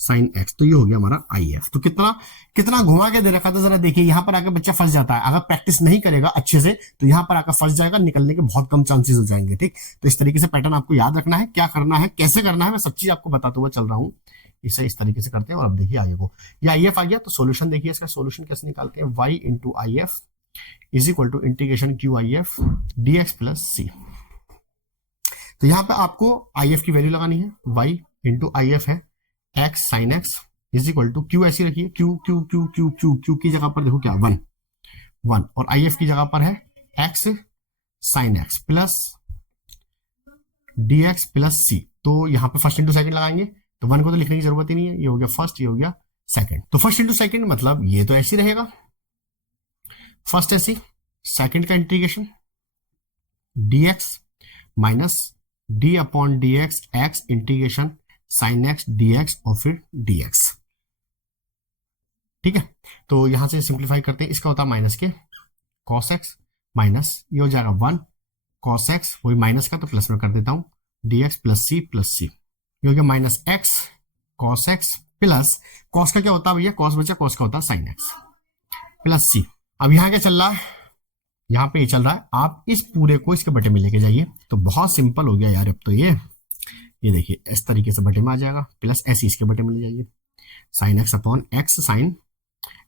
साइन एक्स। तो ये हो गया हमारा आई एफ। तो कितना कितना घुमा के दे रखा था, जरा देखिए, यहां पर आकर बच्चा फंस जाता है, अगर प्रैक्टिस नहीं करेगा अच्छे से तो यहां पर आकर फंस जाएगा, निकलने के बहुत कम चांसेस हो जाएंगे, ठीक। तो इस तरीके से पैटर्न आपको याद रखना है, क्या करना है कैसे करना है, मैं सब चीज आपको बताते हुए चल रहा हूं। इसे इस तरीके से करते हैं, और अब देखिए आगे को, ये आई एफ आ गया, तो सोल्यूशन देखिए, इसका सोल्यूशन कैसे निकालते हैं, y into I F is equal to integration q I F d x plus c. तो यहां पे आपको आई एफ की वैल्यू लगानी है, y इंटू आई एफ है x sine x is equal to q, ऐसी रखिए, q q q q q q की जगह पर देखो क्या 1 1, और आई एफ की जगह पर है x sine x plus d x plus c. तो यहां पे फर्स्ट इंटू सेकंड लगाएंगे, तो 1 को तो लिखने की जरूरत ही नहीं है, ये हो गया फर्स्ट, ये हो गया सेकंड। तो फर्स्ट इंटू सेकंड मतलब ये तो ऐसे रहेगा, फर्स्ट ऐसी, सेकंड का integration dx minus d upon d x x integration sine x d x और फिर dx। ठीक है, तो यहां से सिंप्लीफाई करते हैं, इसका होता है माइनस के कॉस एक्स माइनस ये हो जाएगा 1 कॉस एक्स, वही माइनस का तो प्लस में कर देता हूं, डी एक्स प्लस सी ये हो गया minus x cos x plus cos का क्या होता है भैया, कॉस बचा, कॉस का होता है साइन एक्स प्लस सी। अब यहाँ क्या चल रहा है, यहाँ पे ये चल रहा है, आप इस पूरे को इसके बटे में लेके जाइए, तो बहुत सिंपल हो गया यार अब तो ये देखिए इस तरीके से बटे में आ जाएगा, प्लस ऐसे इसके बटे में ले जाइए, sign x upon x sine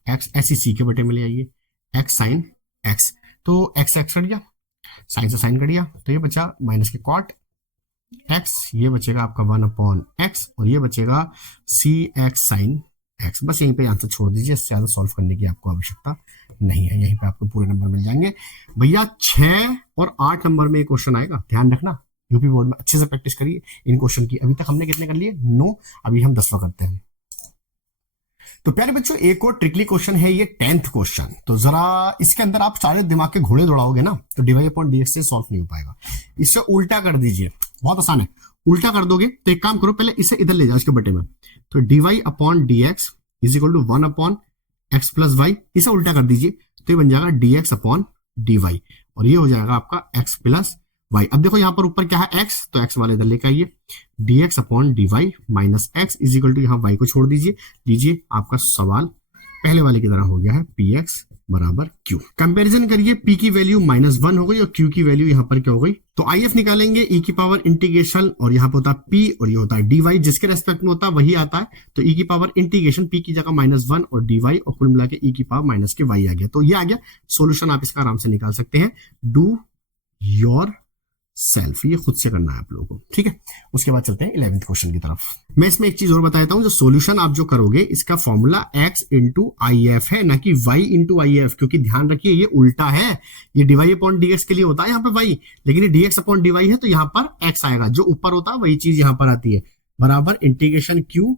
x, ऐसी सी के बटे में ले आइए, एक्स साइन एक्स, तो एक्स एक्स कट गया, साइन से साइन कट गया, तो ये बचा माइनस के कॉट एक्स, ये बचेगा आपका 1 अपॉन एक्स, और ये बचेगा सी एक्स साइन एक्स। बस यहीं पे आंसर छोड़ दीजिए, इससे ज्यादा सॉल्व करने की आपको आवश्यकता नहीं है, यहीं पे आपको पूरे नंबर मिल जाएंगे भैया। 6 और 8 नंबर में क्वेश्चन आएगा, ध्यान रखना, यूपी बोर्ड में अच्छे से प्रैक्टिस करिए इन क्वेश्चन की। अभी तक हमने कितने कर लिए, 9, अभी हम 10वां करते हैं। तो प्यारे बच्चों एक और ट्रिकली क्वेश्चन है ये 10th क्वेश्चन, तो जरा इसके अंदर आप सारे दिमाग के घोड़े दौड़ाओगे ना तो dy अपॉन dx से सॉल्व नहीं हो पाएगा, इससे उल्टा कर दीजिए, बहुत आसान है, उल्टा कर दोगे तो एक काम करो, पहले इसे इधर ले जाओ इसके बटे में, तो dy upon dx is equal to 1 upon x plus y, इसे उल्टा कर दीजिए तो ये बन जाएगा dx अपॉन dy, और ये हो जाएगा आपका x प्लस वाई। अब देखो यहाँ पर ऊपर क्या है x, तो x वाले इधर लेकर आइए, dx upon dy minus x is equal to यहाँ y को छोड़ दीजिए आपका सवाल पहले वाले की तरह हो गया है, px बराबर q। कंपैरिजन करिए, p की वैल्यू -1 हो गई और q की वैल्यू यहाँ पर क्या हो गई, तो if निकालेंगे e की पावर इंटीग्रेशन, और यहाँ पर होता है p और ये होता है dy, जिसके रेस्पेक्ट में होता है वही आता है, तो e की पावर इंटीग्रेशन p की जगह -1 और dy, और कुल मिला के e की पावर माइनस के y आ गया, तो ये आ गया सोल्यूशन, आप इसका आराम से निकाल सकते हैं, डू योर सेल्फ, ये खुद से करना है आप लोगों को, ठीक है। उसके बाद चलते हैं 11th क्वेश्चन की तरफ। मैं इसमें एक चीज और बता देता हूं, जो सॉल्यूशन आप जो करोगे इसका formula x into I F है, ना कि y इंटू आई एफ, क्योंकि ध्यान रखिए ये उल्टा है, ये dy अपॉन dx के लिए होता है यहाँ पे y, लेकिन ये dx अपॉन dy है तो यहाँ पर x आएगा, जो ऊपर होता है वही चीज यहाँ पर आती है, बराबर इंटीग्रेशन q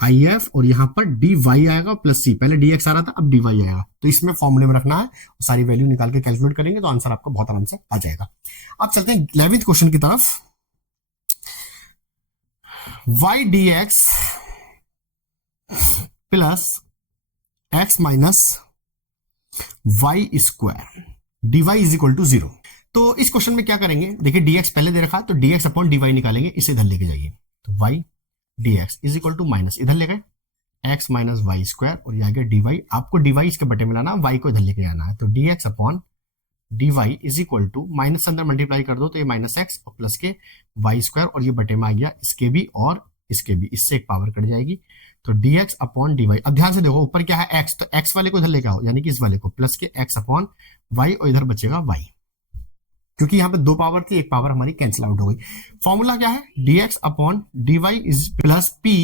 आई एफ, और यहाँ पर dy आएगा प्लस c, पहले dx आ रहा था अब dy आएगा, तो इसमें फॉर्मूले में रखना है, सारी वैल्यू निकाल के कैलकुलेट करेंगे तो आंसर आपका बहुत आराम से आ जाएगा। अब चलते हैं 11th क्वेश्चन की तरफ। y dx plus x minus y square dy is equal to 0। तो इस क्वेश्चन में क्या करेंगे, देखिए dx पहले दे रखा है तो dx अपॉन dy निकालेंगे, इसे इधर लेके जाइए, तो y dx is equal to minus, इधर ले गए x माइनस वाई स्क्वायर, और ये आ गया dy, आपको dy इसके बटे में लाना, y को इधर लेके जाना है, तो dx upon dy is equal to minus अंदर मल्टीप्लाई कर दो तो ये माइनस एक्स और प्लस के वाई स्क्वायर, और ये बटे में आ गया इसके भी और इसके भी, इससे एक पावर कट जाएगी, तो dx अपॉन dy। अब ध्यान से देखो ऊपर क्या है x, तो x वाले को इधर लेके आओ, यानी कि इस वाले को, प्लस के x अपॉन y, और इधर बचेगा y, क्योंकि यहाँ पे 2 पावर थी, 1 पावर हमारी कैंसिल आउट हो गई। फॉर्मूला क्या है, dx upon dy is plus p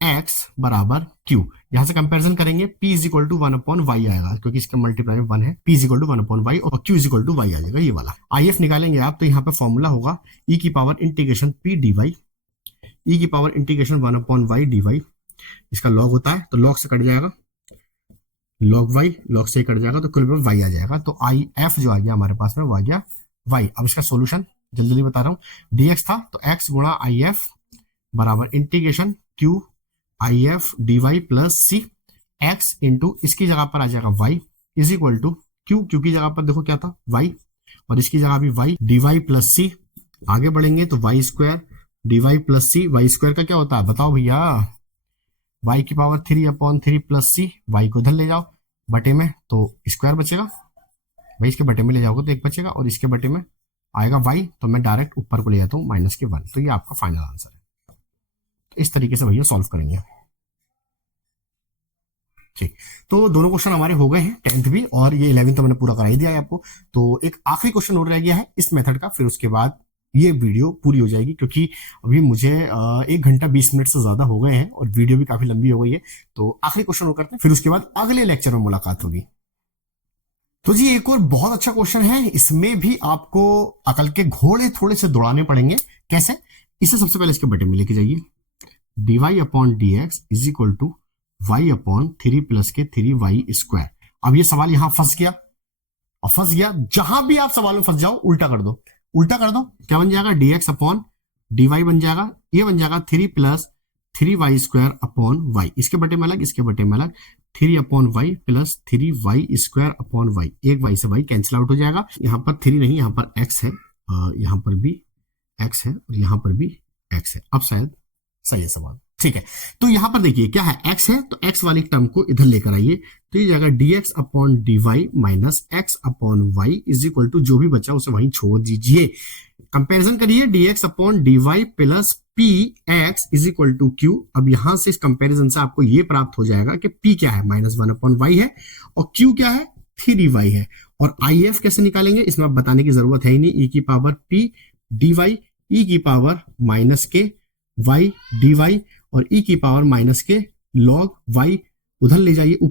x बराबर q, यहां से कंपैरिजन करेंगे, p is equal to 1 upon y आएगा, क्योंकि इसका मल्टीप्लाई में 1 है, p is equal to 1 upon y, और q is equal to y आ जाएगा, ये वाला। if निकालेंगे आप तो यहाँ पे फॉर्मूला होगा e की power integration p dy, e की power integration 1 upon y dy, इसका लॉग होता है तो लॉग से कट जाएगा, लॉग y, लॉग से कट जाएगा तो कुल मिला y आ जाएगा, तो if जो आ गया हमारे पास में वो आ गया y। अब इसका सोल्यूशन जल्दी बता रहा हूं, dx था तो x गुणा if बराबर integration q I F D Y plus C, x into इसकी जगह पर आ जाएगा y is equal to q, q की जगह पर देखो क्या था y, और इसकी जगह भी y, d Y plus c, आगे बढ़ेंगे तो y square d Y plus c, y square का क्या होता है बताओ भैया, y की power 3 upon 3 plus c, y को इधर ले जाओ बटे में तो स्क्वायर बचेगा, भाई इसके बटे में ले जाओगे तो 1 बचेगा, और इसके बटे में आएगा y, तो मैं डायरेक्ट ऊपर को ले जाता हूँ माइनस के 1, तो ये आपका फाइनल आंसर है। तो इस तरीके से भैया सॉल्व करेंगे, ठीक। तो दोनों क्वेश्चन हमारे हो गए हैं 10th भी, और ये 11th तो मैंने पूरा करा ही दिया है आपको, तो एक आखिरी क्वेश्चन और रह गया है इस मेथड का, फिर उसके बाद ये वीडियो पूरी हो जाएगी, क्योंकि अभी मुझे 1 घंटा 20 मिनट से ज्यादा हो गए हैं और वीडियो भी काफी लंबी हो गई है, तो आखिरी क्वेश्चन और करते हैं, फिर उसके बाद अगले लेक्चर में मुलाकात होगी। तो जी एक और बहुत अच्छा क्वेश्चन है, इसमें भी आपको अकल के घोड़े थोड़े से दौड़ाने पड़ेंगे। कैसे, इसे सबसे पहले इसके बटे में लेके जाइए, dy upon dx is equal to y upon 3 plus के 3y स्क्वायर। अब ये सवाल यहां फंस गया, और फंस गया, जहां भी आप सवाल में फंस जाओ उल्टा कर दो, उल्टा कर दो, क्या बन जाएगा dx अपॉन dy बन जाएगा, ये बन जाएगा 3 plus 3y square upon y, इसके बटे में अलग इसके बटे में अलग, 3/y plus 3y² upon y। एक y से y कैंसिल आउट हो जाएगा। यहाँ पर 3 नहीं, यहाँ पर x है, यहाँ पर भी x है और यहाँ पर भी x है। अब शायद सही है सवाल, ठीक है। तो यहाँ पर देखिए क्या है, x है तो x वाली टर्म को इधर लेकर आइए, तो ये जाएगा dx upon dy minus x upon y is equal to जो भी बचा उसे वहीं छोड़ दीजिए। कंपैरिजन करिए, dx upon dy plus px is equal to q। अब यहां से इस कंपैरिजन से आपको ये प्राप्त हो जाएगा कि p क्या है, -1 अपॉन y है, और q क्या है, 3y है। और if कैसे निकालेंगे, इसमें आप बताने की जरूरत है ही नहीं, e की पावर p dy, e की पावर माइनस के y dy और e की पावर माइनस के log y उधर ले जाइए,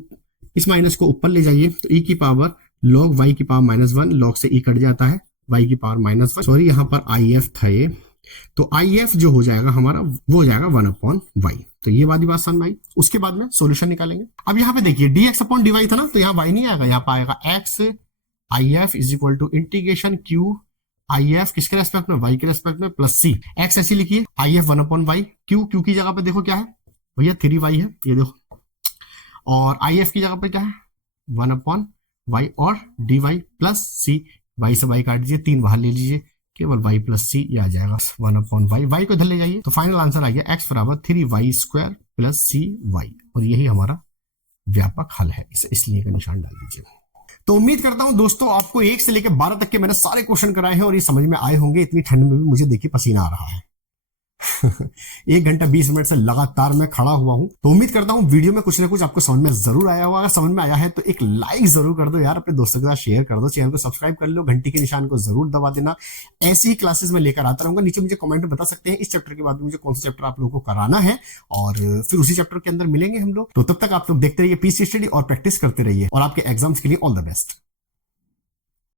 इस माइनस को ऊपर ले जाइए, तो e की पावर log y की पावर -1, log से e कट जाता है, y की पावर -1, सॉरी यहाँ पर if था ये, तो if जो हो जाएगा हमारा वो हो जाएगा 1 अपॉन y। तो ये वाली बात समझ में आई। उसके बाद में सॉल्यूशन निकालेंगे। अब यहाँ पे देखिए dx अपॉन dy था ना, तो यहाँ y नहीं आएगा, यहाँ पे आएगा x if is equal to integration q if किसके रेस्पेक्ट में, y के रेस्पेक्ट में, प्लस c। x ऐसी लिखिए if 1 अपॉन y, q की जगह पे देखो क्या है भैया 3y है, ये देखो, और if की जगह पे क्या है 1 अपॉन y और dy प्लस c, y से y काट दीजिए, 3 बाहर ले लीजिए, केवल y प्लस c ये आ जाएगा 1 अपॉन y को इधर ले जाइए, तो फाइनल आंसर आ गया x बराबर 3y² प्लस cy, और यही हमारा व्यापक हल है। इसे इसलिए का निशान डाल दीजिए। तो उम्मीद करता हूं दोस्तों आपको 1 से लेकर 12 तक के मैंने सारे क्वेश्चन कराए हैं और ये समझ में आए होंगे। इतनी ठंड में भी मुझे देखिए पसीना आ रहा है 1 घंटा 20 मिनट से लगातार मैं खड़ा हुआ हूं। तो उम्मीद करता हूं वीडियो में कुछ ना कुछ आपको समझ में जरूर आया होगा। अगर समझ में आया है तो एक लाइक जरूर कर दो यार, अपने दोस्तों के साथ शेयर कर दो, चैनल को सब्सक्राइब कर लो, घंटी के निशान को जरूर दबा देना। ऐसी ही क्लासेस में लेकर आता रहूंगा। नीचे मुझे कमेंट में बता सकते हैं इस चैप्टर के बाद मुझे कौन सा चैप्टर आप लोगों को कराना है, और फिर उसी चैप्टर के अंदर मिलेंगे हम लोग। तो तब तक आप लोग देखते रहिए पीसी स्टडी और प्रैक्टिस करते रहिए, और आपके एग्जाम्स के लिए ऑल द बेस्ट।